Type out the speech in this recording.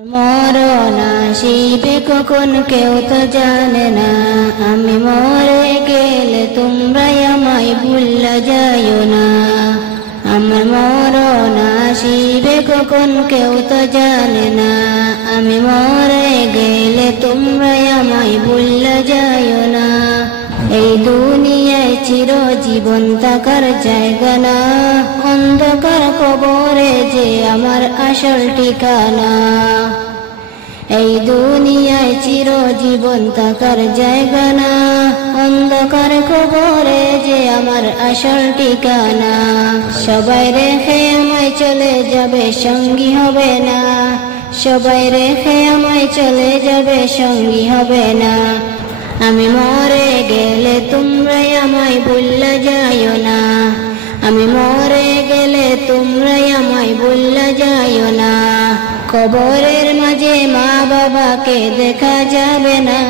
মরণ আসিবে কখন কেউ তো জানে না, আমি মরে গেলে তোমরাই আমায় ভুলে যাইও না। আমার মরণ আসিবে কখন কেউ তো জানে না, আমি মরে গেলে তোমরাই আমায় ভুলে যাইও না। এই দুনিয়ায় চিরজীবন থাকার জায়গা না, অন্ধকার কবরে যে আমার আসল ঠিকানা। এই দুনিয়ায় চিরজীবন থাকার জায়গা না, অন্ধকার কবরে যে আমার আসল ঠিকানা। সবাই রেখে আমায় চলে যাবে, সঙ্গী হবে না। সবাই রেখে আমায় চলে যাবে, সঙ্গী হবে না। আমি মরে গেলে তোমরাই আমায় ভুলে যাইও না। আমি মরে গেলে তোমরাই আমায় ভুলে যাইও না। কবরের মাঝে মা বাবাকে দেখা যাবে না।